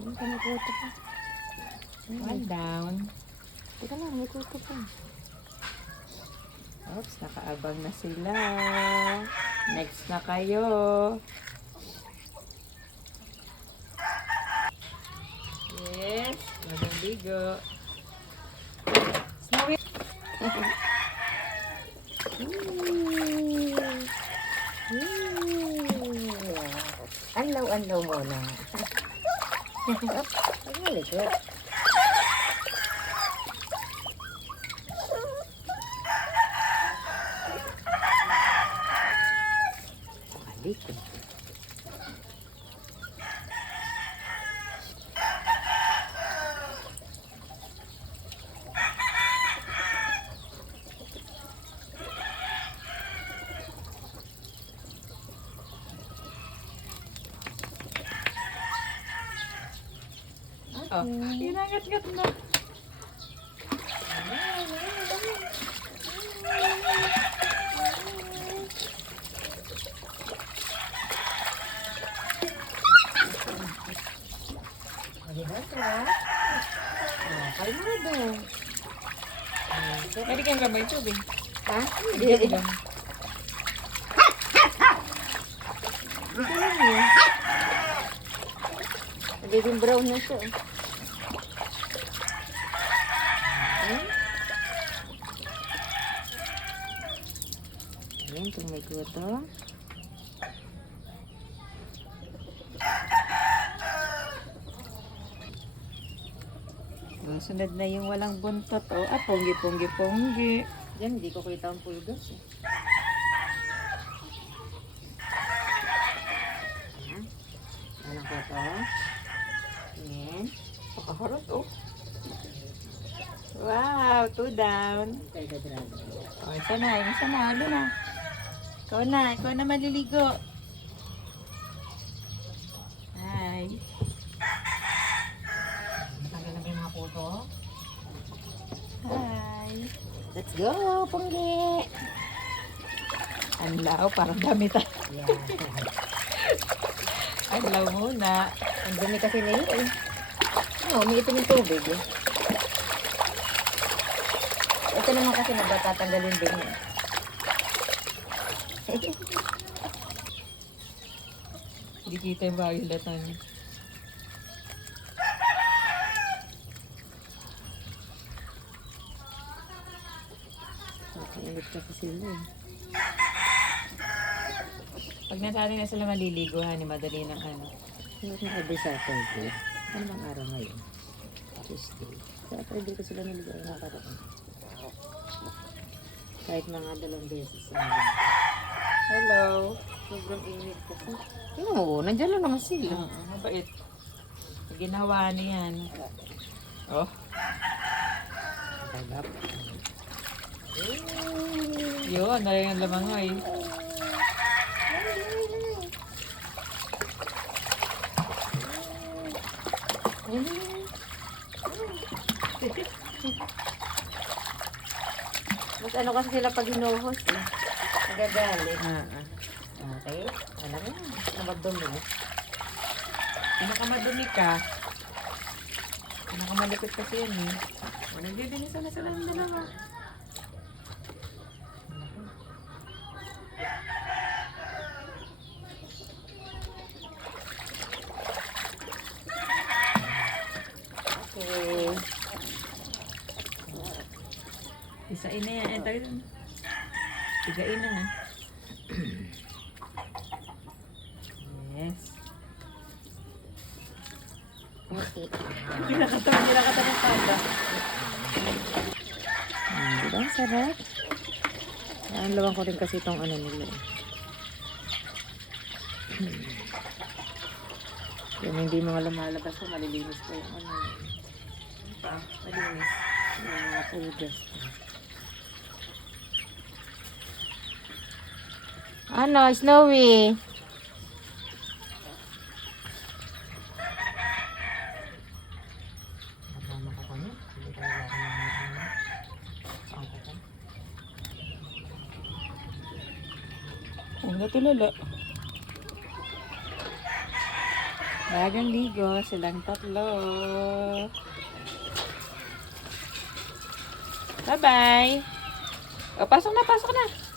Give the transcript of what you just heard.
Hindi ka may kuto pa. One down. Teka lang, may kuto pa. Oops, nakaabang na sila. Next na kayo. Yes, magaligo. Snowy. Anlaw-anlaw muna. Ay, malikot. Malikot. Oh, inangat-ngat na. Kalmado. Pwede kayong gabay tubig. Ha? Hindi. Nagiging brown na siya. Ayan, itong may kuto. Sunod na yung walang buntot. Oh, ponggi. Diyan, hindi ko kita ang pulgas. Ayan. Ayan ko ito. Ayan. Pakaharot, oh. Wow, 2 down. Tayo ka drag. Oh, isa na. Ano na? Ikaw na maliligo. Hi. Matanggal na ba yung mga kuto? Hi. Let's go, Ponggi! Anlaw, parang damit. Yeah. Anlaw muna. Ang dumi kasi nila eh. Oo, umiitim yung tubig eh. Ito naman kasi nagtatanggalin din eh. Hindi kita yung violet niya. Ulit kasi sila eh. Pag nasanay na sila maliligo, ni madali ng ano. Ano kung every Saturday? Ano bang araw ngayon? Tuesday. Saturday ko sila naligo ay nakarating. Kahit mga 2 beses. Hello. Sobrang init kasi. Oo, nandiyan lang naman sila. Mabait. Ginawa niyan. Oh. Tagap. Yun, nari ang lamangoy. Mas ano kasi sila pag hinuhos eh. Nagagalit. Ah. Okay. Alam mo na. Namadumi. Pinakamadumi ka. Pinakamalikot kasi yan eh. O, nagbibinisan na sila ng dalawa. Okay. Isain na yan. Enter yun. Tigain na na. Yes. Okay. Pinakata ng panda. Diba? Ang sarap. Ang lawang ko rin kasi itong ano nila eh. Yung hindi mga lumalabas ko, malilinis ko yung ano. Malinis. Yung mga pulgas. Ano, Snowy? Kasama ka kanya? Hindi ka wala ka naman. Saan ka ka? Oh, natulala. Bagang ligo, silang tatlo. Bye-bye. O, pasok na, pasok na.